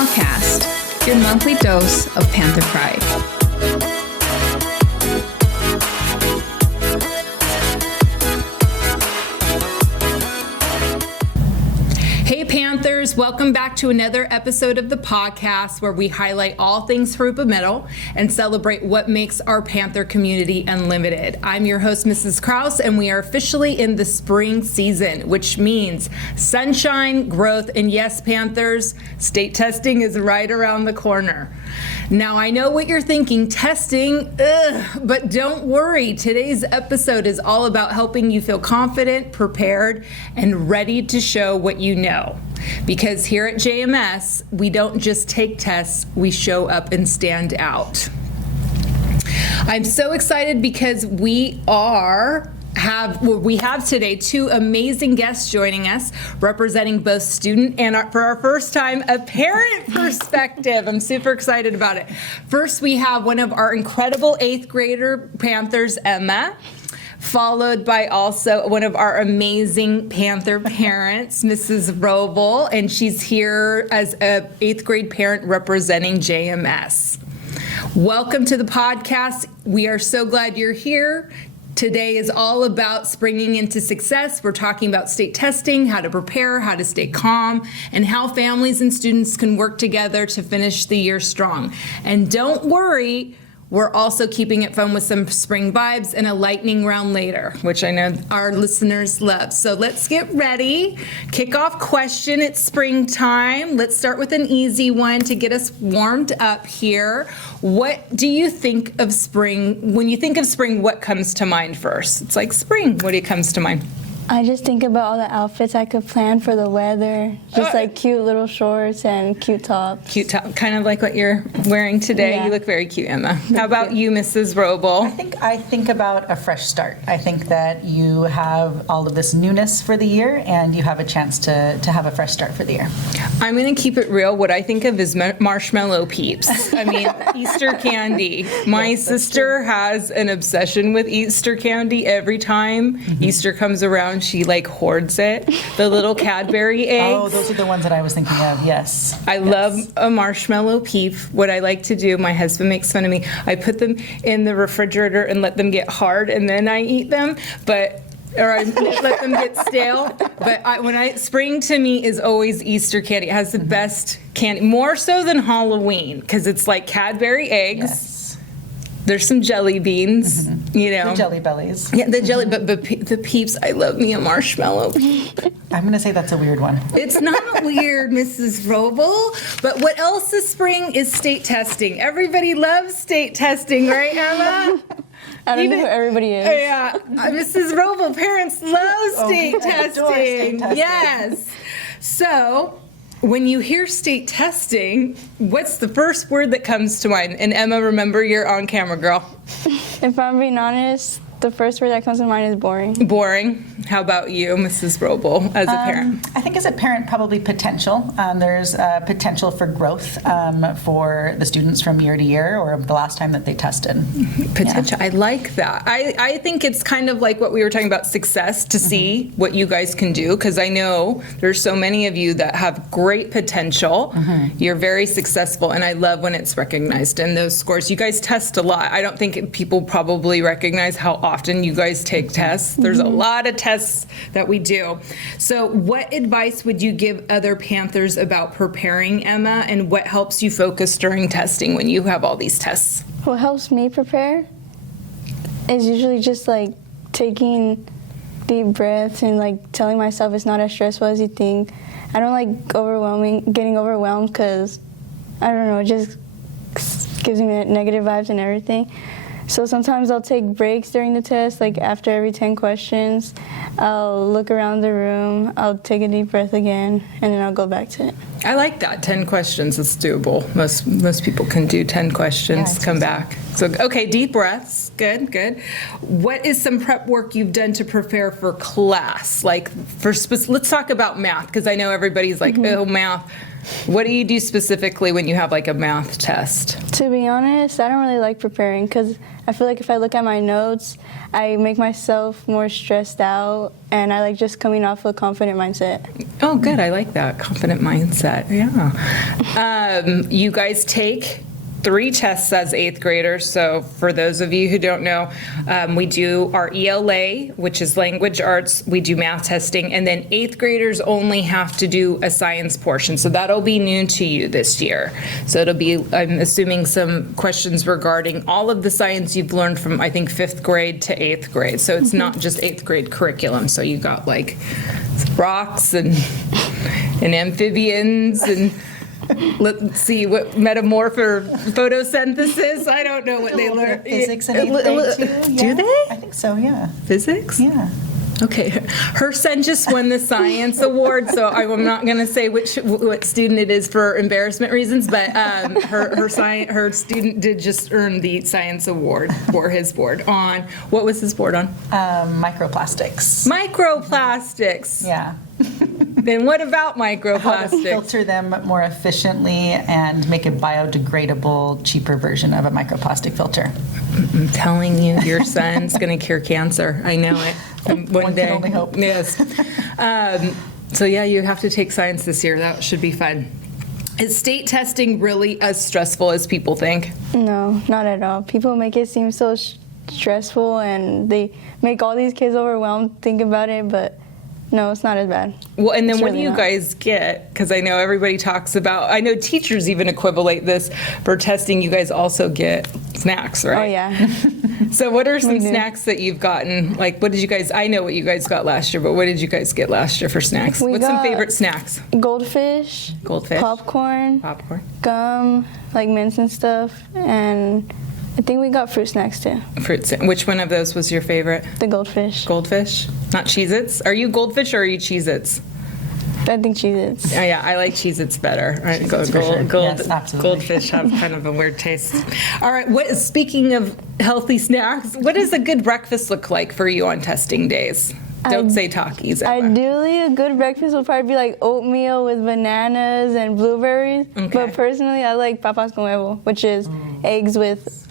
PawCast, your monthly dose of Panther pride. Hey Panthers, welcome back to another episode of the podcast where we highlight all things Jurupa Middle and celebrate what makes our Panther community unlimited. I'm your host, Mrs. Krause, and we are officially in the spring season, which means sunshine, growth, and yes, Panthers, state testing is right around the corner. Now, I know what you're thinking, testing, but don't worry. Today's episode is all about helping you feel confident, prepared, and ready to show what you know. Because here at JMS, we don't just take tests, we show up and stand out. I'm so excited because we have today two amazing guests joining us, representing both student and for our first time, a parent perspective. I'm super excited about it. First, we have one of our incredible 8th grader Panthers, Emma, followed by also one of our amazing Panther parents, Mrs. Roble, and she's here as a 8th grade parent representing JMS. Welcome to the podcast. We are so glad you're here. Today is all about springing into success. We're talking about state testing, how to prepare, how to stay calm, and how families and students can work together to finish the year strong. And don't worry, we're also keeping it fun with some spring vibes and a lightning round later, which I know our listeners love. So let's get ready. Kickoff question, it's springtime. Let's start with an easy one to get us warmed up here. What do you think of spring? When you think of spring, what comes to mind first? It's like spring. What comes to mind? I just think about all the outfits I could plan for the weather. Just like cute little shorts and cute tops. Cute top, kind of like what you're wearing today. Yeah. You look very cute, Emma. How about you, Mrs. Roble? I think about a fresh start. I think that you have all of this newness for the year, and you have a chance to have a fresh start for the year. I'm going to keep it real. What I think of is marshmallow peeps. I mean, Easter candy. My sister has an obsession with Easter candy. Every time Easter comes around, she like hoards it. The little Cadbury eggs. Oh, those are the ones that I was thinking of, yes. I love a marshmallow peep. What I like to do, my husband makes fun of me, I put them in the refrigerator and let them get hard and then I eat them, or I let them get stale. But spring to me is always Easter candy. It has the best candy, more so than Halloween, because it's like Cadbury eggs. Yes. There's some jelly beans, you know. The jelly bellies. Yeah, the jelly, but the peeps, I love me a marshmallow. I'm going to say that's a weird one. It's not weird, Mrs. Roble. But what else this spring is state testing. Everybody loves state testing, right, Emma? I don't know who everybody is. Yeah, Mrs. Roble, parents love state testing. State testing. Yes. So, when you hear state testing, what's the first word that comes to mind? And Emma, remember, you're on camera, girl. If I'm being honest, the first word that comes to mind is boring. Boring. How about you, Mrs. Roble, as a parent? I think as a parent, probably potential. There's potential for growth for the students from year to year or the last time that they tested. Potential. Yeah. I like that. I think it's kind of like what we were talking about, success, to see what you guys can do, because I know there's so many of you that have great potential. You're very successful, and I love when it's recognized in those scores. You guys test a lot. I don't think people probably recognize how often you guys take tests. There's a lot of tests that we do. So what advice would you give other Panthers about preparing, Emma, and what helps you focus during testing when you have all these tests? What helps me prepare is usually just like taking deep breaths and like telling myself it's not as stressful as you think. I don't like getting overwhelmed because, I don't know, it just gives me negative vibes and everything. So sometimes I'll take breaks during the test, like after every 10 questions. I'll look around the room, I'll take a deep breath again, and then I'll go back to it. I like that. 10 questions is doable. Most people can do 10 questions, come back. So, okay, deep breaths. Good. What is some prep work you've done to prepare for class? Like, let's talk about math, because I know everybody's like, oh, math. What do you do specifically when you have like a math test? To be honest, I don't really like preparing because I feel like if I look at my notes, I make myself more stressed out, and I like just coming off a confident mindset. Oh, good. I like that. Confident mindset. Yeah. You guys take 3 tests as 8th graders. So for those of you who don't know, we do our ELA, which is language arts. We do math testing. And then 8th graders only have to do a science portion. So that'll be new to you this year. So it'll be, I'm assuming, some questions regarding all of the science you've learned from, I think, 5th grade to 8th grade. So it's not just 8th grade curriculum. So you got like rocks and amphibians and let's see, what metamorph or photosynthesis? I don't know what they learn. Physics in 8th grade too. Do Yeah. they? I think so, yeah. Physics? Yeah. Okay. Her son just won the science award, so I'm not going to say what student it is for embarrassment reasons, but her student did just earn the science award for his board on, what was his board on? Microplastics. Microplastics. Yeah. Then what about How to microplastics? filter them more efficiently and make a biodegradable, cheaper version of a microplastic filter. I'm telling you, your son's going to cure cancer. I know it. One day. can only hope. Yes. So yeah, you have to take science this year. That should be fun. Is state testing really as stressful as people think? No, not at all. People make it seem so stressful, and they make all these kids overwhelmed thinking about it, but no, it's not as bad. Well, and then It's what do really you not. guys get? Because I know everybody talks about, I know teachers even equivalate this for testing. You guys also get snacks, right? Oh, yeah. So what are some We do. snacks that you've gotten? Like, what did you guys, I know what you guys got last year, but what did you guys get last year for snacks? We What's some got- favorite snacks? Goldfish, Goldfish. popcorn, Popcorn. gum, like mints and stuff, and I think we got fruit snacks too. Fruits. Which one of those was your favorite? The goldfish. Goldfish? Not Cheez-Its? Are you Goldfish or are you Cheez-Its? I think Cheez-Its. Oh, yeah, I like Cheez-Its better. Right, Cheez-Its for sure. Yes, absolutely. Goldfish have kind of a weird taste. All right, speaking of healthy snacks, what does a good breakfast look like for you on testing days? Don't say Takis. Emma. Ideally, a good breakfast would probably be like oatmeal with bananas and blueberries. Okay. But personally, I like papas con huevo, which is eggs with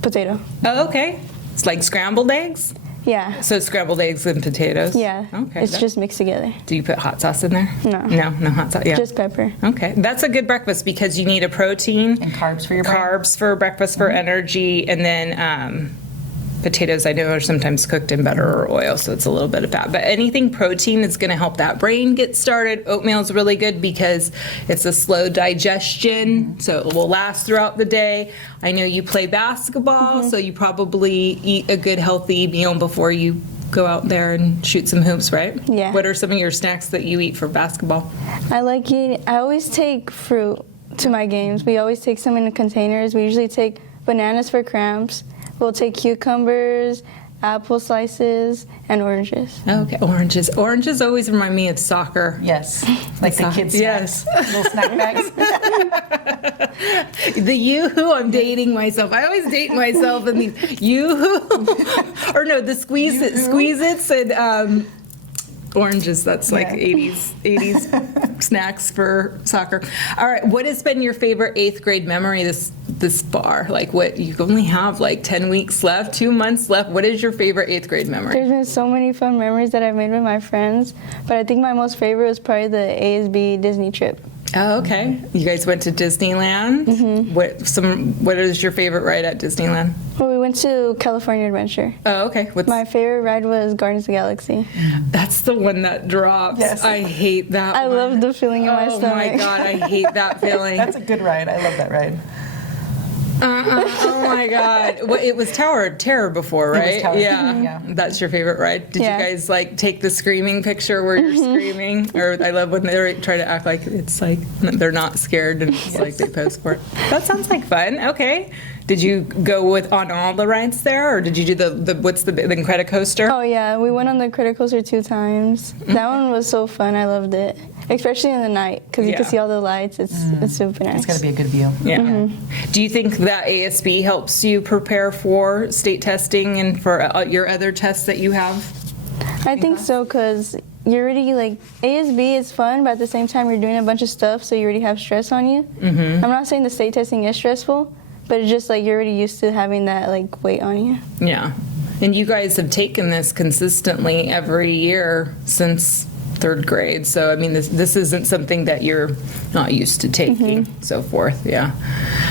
potato. Oh, okay. It's like scrambled eggs? Yeah. So scrambled eggs and potatoes? Yeah. Okay. It's just mixed together. Do you put hot sauce in there? No. No hot sauce. Yeah. Just pepper. Okay, that's a good breakfast because you need a protein And carbs for your brain. carbs for breakfast for energy, and then potatoes I know are sometimes cooked in butter or oil, so it's a little bit of fat. But anything protein is going to help that brain get started. Oatmeal is really good because it's a slow digestion, so it will last throughout the day. I know you play basketball, so you probably eat a good healthy meal before you go out there and shoot some hoops, right? Yeah. What are some of your snacks that you eat for basketball? I always take fruit to my games. We always take some in the containers. We usually take bananas for cramps. We'll take cucumbers, apple slices, and oranges. Okay, oranges. Oranges always remind me of soccer. Yes, like the kids' Yes. snacks, little snack bags. The Yoo-hoo, I'm dating myself. I always date myself in these Yoo-hoo, or no, the Squeeze-Its and oranges. That's like Yeah. 80s snacks for soccer. All right, what has been your favorite 8th grade memory this far? Like what, you only have like 10 weeks left, 2 months left. What is your favorite 8th grade memory? There's been so many fun memories that I've made with my friends, but I think my most favorite was probably the ASB Disney trip. Oh, okay. You guys went to Disneyland. What is your favorite ride at Disneyland? Well, we went to California Adventure. Oh, okay. My favorite ride was Guardians of the Galaxy. That's the one that drops. Yes. I hate that I one. love the feeling in my Oh stomach. my God, I hate that feeling. That's a good ride. I love that ride. Oh my God. Well, it was Tower of Terror before, was right? Tower of Yeah. Terror, yeah. That's your favorite ride? Did Yeah. you guys like take the screaming picture where you're screaming? Or I love when they try to act like it's like they're not scared and it's like they pose for it. That sounds like fun. Okay. Did you go on all the rides there, or did you do the what's the Incredicoaster? Oh yeah, we went on the Criticoaster 2 times. That one was so fun. I loved it, especially in the night because you Yeah. can see all the lights. It's super nice. It's got to be a good view. Yeah. Do you think that ASB helps you prepare for state testing and for your other tests that you have? I think so because you're already like ASB is fun, but at the same time you're doing a bunch of stuff, so you already have stress on you. I'm not saying the state testing is stressful, but it's just like you're already used to having that like weight on you. Yeah. And you guys have taken this consistently every year since third grade. So, I mean, this isn't something that you're not used to taking, so forth. Yeah.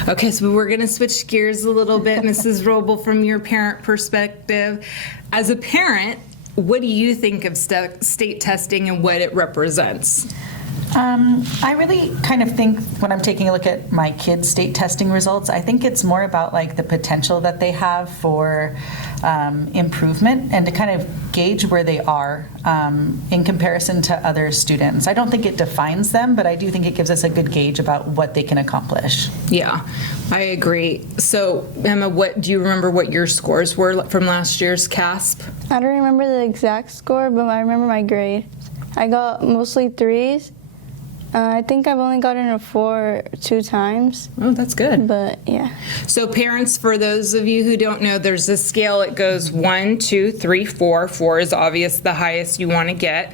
Okay, so we're going to switch gears a little bit. Mrs. Roble, from your parent perspective, as a parent, what do you think of state testing and what it represents? I really kind of think when I'm taking a look at my kids' state testing results, I think it's more about like the potential that they have for improvement and to kind of gauge where they are in comparison to other students. I don't think it defines them, but I do think it gives us a good gauge about what they can accomplish. Yeah, I agree. So, Emma, what do you remember what your scores were from last year's CASP? I don't remember the exact score, but I remember my grade. I got mostly 3s. I think I've only gotten a 4 2 times. Oh, that's good. But yeah. So parents, for those of you who don't know, there's a scale. It goes 1, 2, 3, 4. 4 is obvious, the highest you want to get.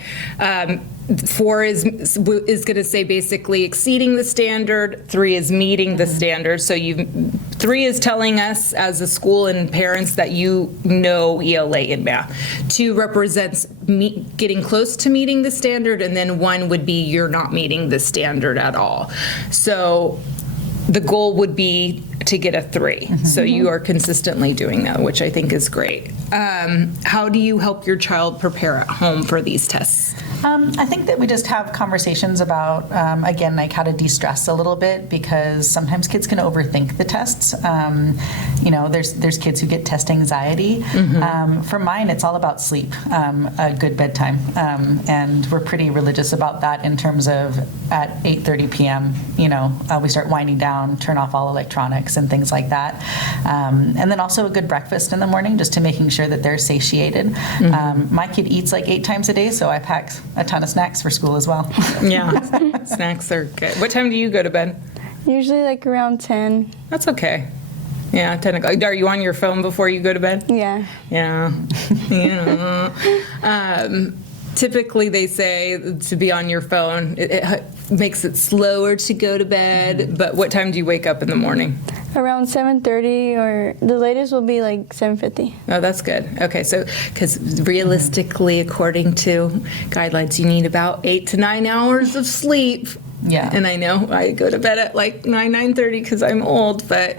4 is going to say basically exceeding the standard. 3 is meeting the standard. So 3 is telling us as a school and parents that you know ELA in math. 2 represents getting close to meeting the standard, and then 1 would be you're not meeting the standard at all. So the goal would be to get a 3. So you are consistently doing that, which I think is great. How do you help your child prepare at home for these tests? I think that we just have conversations about, again, like how to de-stress a little bit, because sometimes kids can overthink the tests. There's kids who get test anxiety. For mine, it's all about sleep, a good bedtime. And we're pretty religious about that in terms of at 8:30 p.m., we start winding down, turn off all electronics and things like that. And then also a good breakfast in the morning, just to making sure that they're satiated. My kid eats like 8 times a day, so I pack a ton of snacks for school as well. Yeah, snacks are good. What time do you go to bed? Usually like around 10. That's okay. Yeah, 10 o'clock. Are you on your phone before you go to bed? Yeah. Yeah. Typically, they say to be on your phone. It makes it slower to go to bed. But what time do you wake up in the morning? Around 7:30, or the latest will be like 7:50. Oh, that's good. Okay, so because realistically, according to guidelines, you need about 8 to 9 hours of sleep. Yeah. And I know I go to bed at like 9:30 because I'm old, but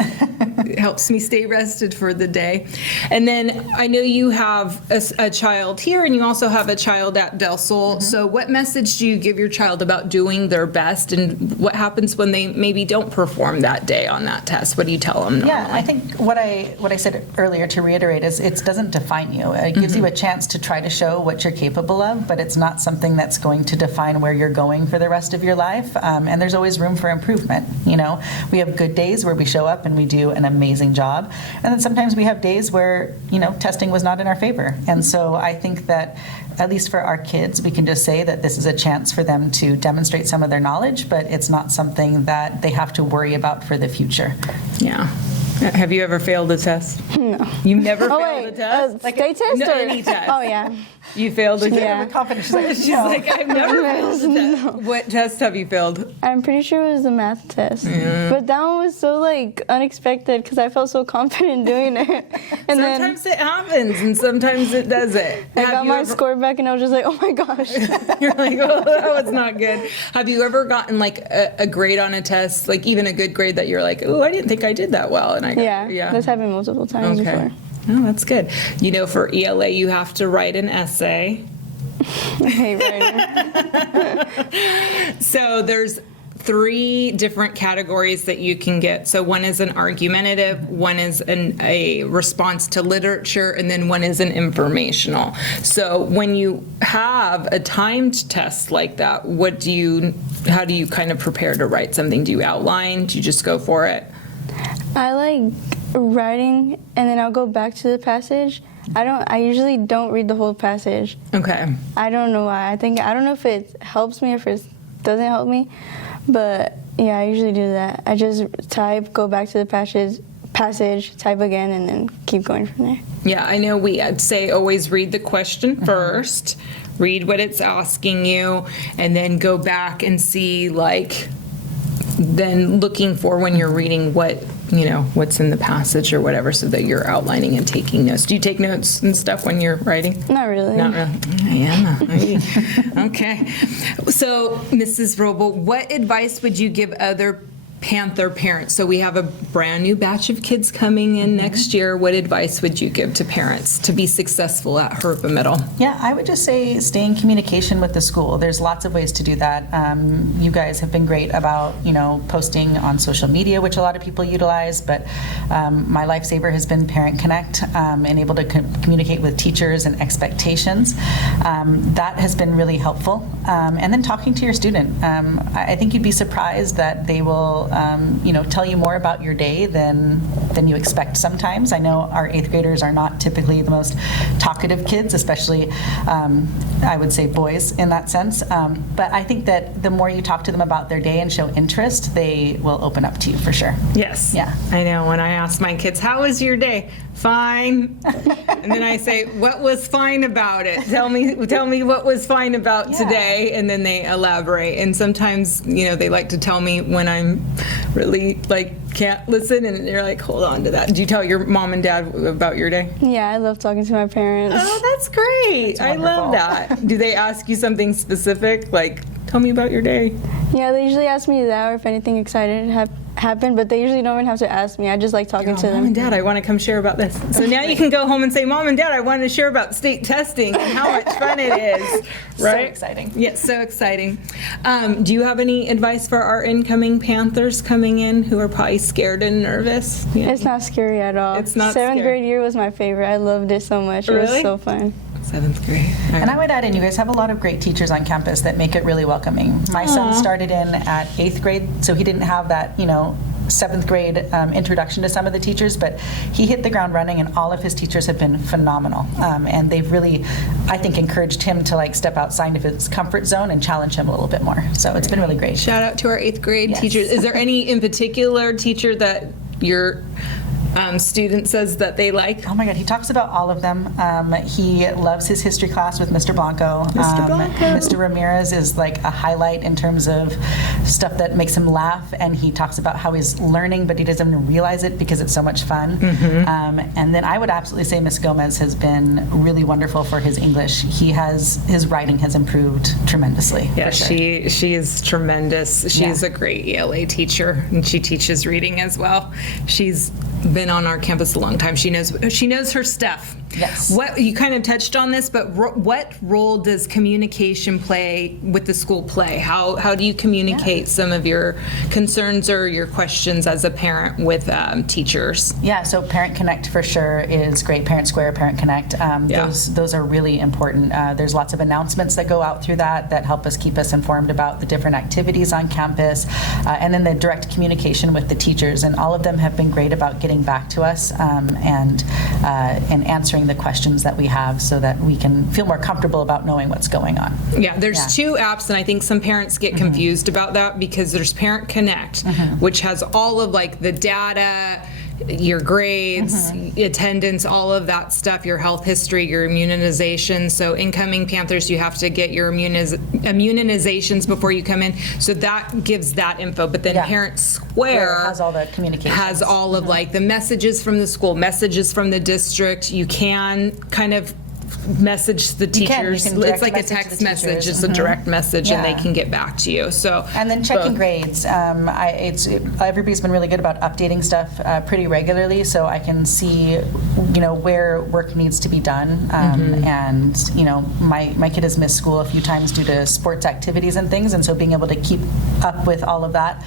it helps me stay rested for the day. And then I know you have a child here, and you also have a child at Del Sol. So what message do you give your child about doing their best, and what happens when they maybe don't perform that day on that test? What do you tell them normally? Yeah, I think what I said earlier, to reiterate, is it doesn't define you. It gives you a chance to try to show what you're capable of, but it's not something that's going to define where you're going for the rest of your life. And there's always room for improvement. We have good days where we show up and we do an amazing job, and then sometimes we have days where testing was not in our favor. And so I think that at least for our kids, we can just say that this is a chance for them to demonstrate some of their knowledge, but it's not something that they have to worry about for the future. Yeah. Have you ever failed a test? No. You never failed a test? State test No, or any test. Oh yeah. You failed a test? Yeah. Confidence. She's like, I've never failed a test. What test have you failed? I'm pretty sure it was the math test. But that one was so like unexpected because I felt so confident doing it. And Sometimes it happens and sometimes it doesn't. I got my score back and I was just like, oh my gosh. You're like, oh, that was not good. Have you ever gotten like a grade on a test, like even a good grade that you're like, oh, I didn't think I did that well? And Yeah, that's happened multiple times before. Oh, that's good. For ELA, you have to write an essay. I hate writing. So there's 3 different categories that you can get. So one is an argumentative, one is a response to literature, and then one is an informational. So when you have a timed test like that, how do you kind of prepare to write something? Do you outline? Do you just go for it? I like writing, and then I'll go back to the passage. I usually don't read the whole passage. Okay. I don't know why. I don't know if it helps me or if it doesn't help me, but yeah, I usually do that. I just type, go back to the passage, type again, and then keep going from there. Yeah, I know I'd say always read the question first, read what it's asking you, and then go back and see then looking for when you're reading what what's in the passage or whatever, so that you're outlining and taking notes. Do you take notes and stuff when you're writing? Not really. Not really. Yeah. Okay. So, Mrs. Roble, what advice would you give other Panther parents? So we have a brand new batch of kids coming in next year. What advice would you give to parents to be successful at Jurupa Middle? Yeah, I would just say stay in communication with the school. There's lots of ways to do that. You guys have been great about, posting on social media, which a lot of people utilize, but my lifesaver has been Parent Connect and able to communicate with teachers and expectations. That has been really helpful. And then talking to your student. I think you'd be surprised that they will tell you more about your day than you expect sometimes. I know our 8th graders are not typically the most talkative kids, especially, I would say, boys in that sense. But I think that the more you talk to them about their day and show interest, they will open up to you for sure. Yes. Yeah. I know. When I ask my kids, how was your day? Fine. And then I say, what was fine about it? Tell me what was fine about today. And then they elaborate. And sometimes, they like to tell me when I'm really can't listen, and you're like, hold on to that. Do you tell your mom and dad about your day? Yeah, I love talking to my parents. Oh, that's great. I love that. Do they ask you something specific? Like, tell me about your day? Yeah, they usually ask me that, or if anything exciting happened, but they usually don't even have to ask me. I just like talking to them. Mom and Dad, I want to come share about this. So now you can go home and say, Mom and Dad, I wanted to share about state testing and how much fun it is. Right? So exciting. Yes, so exciting. Do you have any advice for our incoming Panthers coming in who are probably scared and nervous? It's not scary at all. It's not 7th scary. grade year was my favorite. I loved it so much. It was Really? so fun. 7th grade. And I would add in, you guys have a lot of great teachers on campus that make it really welcoming. My son started in at 8th grade, so he didn't have that, 7th grade introduction to some of the teachers, but he hit the ground running, and all of his teachers have been phenomenal. And they've really, I think, encouraged him to step outside of his comfort zone and challenge him a little bit more. So it's been really great. Shout out to our 8th grade Yes. teachers. Is there any in particular teacher that your student says that they like? Oh my God, he talks about all of them. He loves his history class with Mr. Blanco. Mr. Blanco. Mr. Ramirez is a highlight in terms of stuff that makes him laugh, and he talks about how he's learning, but he doesn't even realize it because it's so much fun. And then I would absolutely say Miss Gomez has been really wonderful for his English. His writing has improved tremendously. Yeah, for sure. she is tremendous. She's a great ELA teacher, and she teaches reading as well. She's been on our campus a long time. She knows her stuff. Yes. What you kind of touched on this, but what role does communication play with the school play? How do you communicate some of your concerns or your questions as a parent with teachers? Yeah, so Parent Connect for sure is great. Parent Square, Parent Connect. Those are really important. There's lots of announcements that go out through that help us keep us informed about the different activities on campus, and then the direct communication with the teachers. And all of them have been great about getting back to us and answering the questions that we have, so that we can feel more comfortable about knowing what's going on. Yeah, there's 2 apps, and I think some parents get confused about that, because there's Parent Connect, which has all of the data, your grades, attendance, all of that stuff, your health history, your immunization. So incoming Panthers, you have to get your immunizations before you come in. So that gives that info. But then Parent Square has all the communication. Has all of the messages from the school, messages from the district. You can kind of message the teachers. You can It's like a direct message to text the message, teachers. it's a direct message, and they Yeah. can get back to you. So And then checking both. grades. Everybody's been really good about updating stuff pretty regularly, so I can see, where work needs to be done. And my kid has missed school a few times due to sports activities and things, and so being able to keep up with all of that,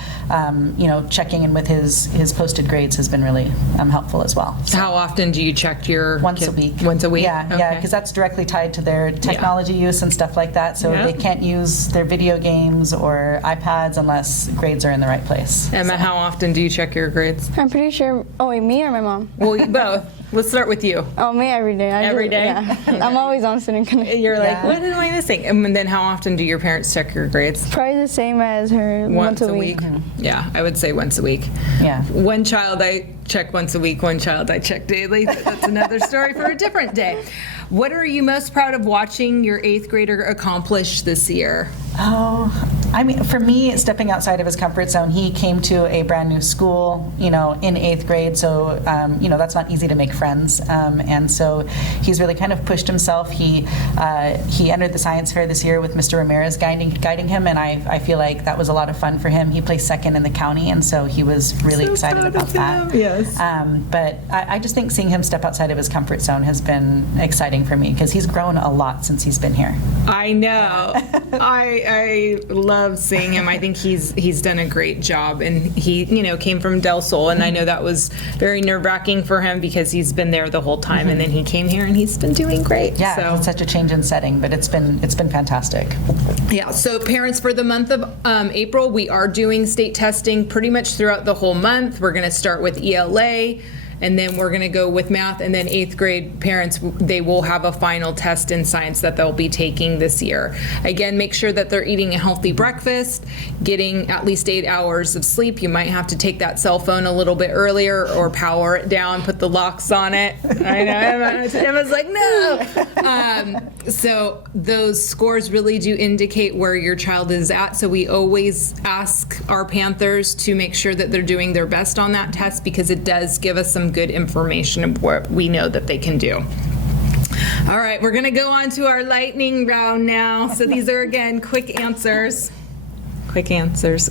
checking in with his posted grades has been really helpful as well. So How often do you check your once kid? a week. Once a week? Yeah, Okay. because that's directly tied to their technology use and stuff like that. So Yeah. they can't use their video games or iPads unless grades are in the right place. Emma, how often do you check your grades? I'm pretty sure. Oh wait, me or my mom? Well, both. Let's start with you. Oh, me every day. Every day? Yeah. I'm always on Student Connect. You're like, Yeah. what am I missing? And then how often do your parents check your grades? Probably the same as her. Once a week. Yeah, I would say once a week. Yeah. One child I check once a week, one child I check daily. But that's another story for a different day. What are you most proud of watching your 8th grader accomplish this year? Oh, I mean, for me, stepping outside of his comfort zone, he came to a brand new school, in 8th grade, so, that's not easy to make friends. And so he's really kind of pushed himself. He entered the science fair this year with Mr. Ramirez guiding him, and I feel like that was a lot of fun for him. He placed second in the county, and so he was really excited about that. Yes. But I just think seeing him step outside of his comfort zone has been exciting for me because he's grown a lot since he's been here. I know. I love seeing him. I think he's done a great job, and he came from Del Sol, and I know that was very nerve-wracking for him because he's been there the whole time, and then he came here and he's been doing great. Yeah, so it's such a change in setting, but it's been fantastic. Yeah, so parents, for the month of April, we are doing state testing pretty much throughout the whole month. We're going to start with ELA, and then we're going to go with math, and then 8th grade parents, they will have a final test in science that they'll be taking this year. Again, make sure that they're eating a healthy breakfast, getting at least 8 hours of sleep. You might have to take that cell phone a little bit earlier or power it down, put the locks on it. I know, Emma's like, no. So those scores really do indicate where your child is at. So we always ask our Panthers to make sure that they're doing their best on that test because it does give us some good information of what we know that they can do. All right, we're going to go on to our lightning round now. So these are, again, quick answers. Quick answers.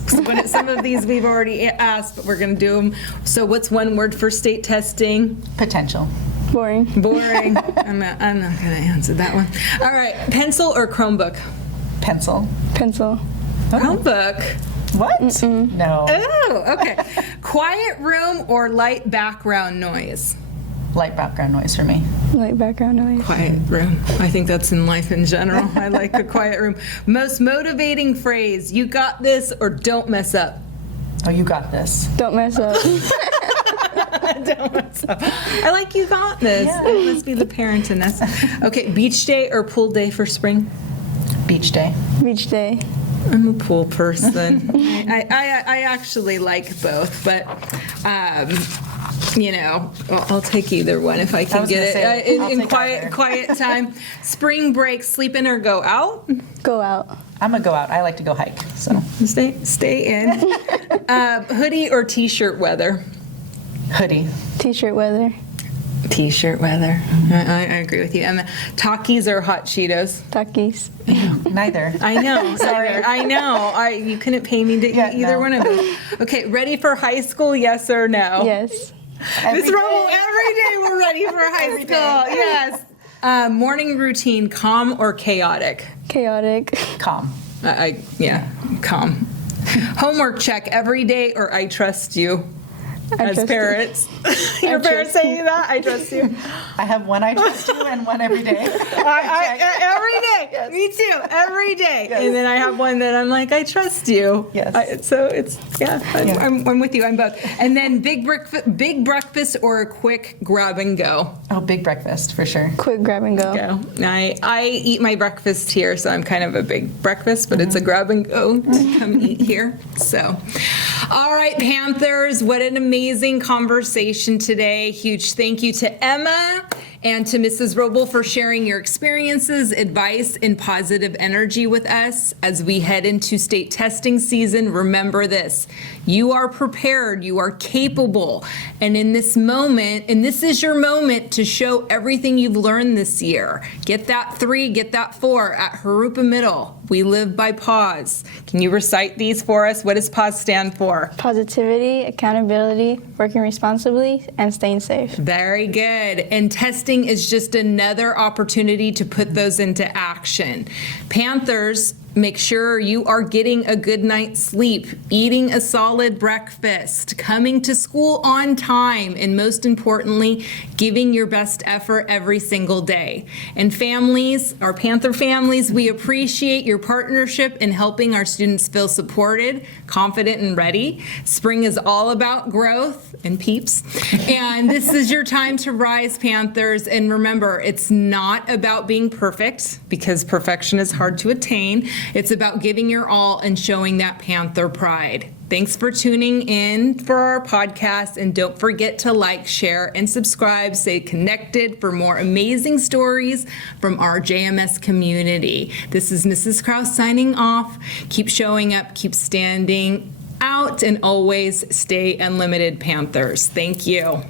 Some of these we've already asked, but we're going to do them. So what's one word for state testing? Potential. Boring. Boring. I'm not going to answer that one. All right, pencil or Chromebook? Pencil. Pencil. Chromebook. What? No. Oh, okay. Quiet room or light background noise? Light background noise for me. Like background noise. Quiet room. I think that's in life in general. I like a quiet room. Most motivating phrase, you got this or don't mess up? Oh, you got this. Don't mess up. Don't mess up. I like you got this. Yeah. It must be the parent in us. Okay, beach day or pool day for spring? Beach day. Beach day. I'm a pool person. I actually like both, but I'll take either one if I I can was get gonna it say, I'll in take either. quiet time. Spring break, sleep in or go out? Go out. I'm gonna go out. I like to go hike. So Stay in. Hoodie or t-shirt weather? hoodie. T-shirt weather. T-shirt weather. I agree with you. And Takis or hot Cheetos? Takis. Neither. I know. Sorry. I know. You couldn't pay me to eat either no. one of them. Okay, ready for high school? Yes or no? Yes. Miss Roble, every day we're ready for high school. Yes. Morning routine, calm or chaotic? Chaotic. Calm. Calm. Homework check every day or I trust you? As trust you. parents. Your parents trust say that? I trust you. I have one I trust you and one every day. Every day. Yes. Me too. Every day. Yes. And then I have one that I'm like, I trust you. Yes. So it's, I'm with you. I'm both. And then big breakfast or a quick grab and go? Oh, big breakfast for sure. Quick grab and go. I eat my breakfast here, so I'm kind of a big breakfast, but it's a grab and go. Come eat here. So, all right, Panthers, what an amazing conversation today. Huge thank you to Emma and to Mrs. Roble for sharing your experiences, advice, and positive energy with us as we head into state testing season. Remember this, you are prepared, you are capable, and in this moment, and this is your moment to show everything you've learned this year. Get that 3, get that 4 at Jurupa Middle. We live by PAWS. Can you recite these for us? What does PAWS stand for? Positivity, accountability, working responsibly, and staying safe. Very good. And testing is just another opportunity to put those into action. Panthers, make sure you are getting a good night's sleep, eating a solid breakfast, coming to school on time, and most importantly, giving your best effort every single day. And families, our Panther families, we appreciate your partnership in helping our students feel supported, confident, and ready. Spring is all about growth and peeps. And this is your time to rise, Panthers. And remember, it's not about being perfect because perfection is hard to attain, It's about giving your all and showing that Panther pride. Thanks for tuning in for our podcast, and don't forget to like, share, and subscribe. Stay connected for more amazing stories from our JMS community. This is Mrs. Krause signing off. Keep showing up, keep standing out, and always stay unlimited Panthers. Thank you.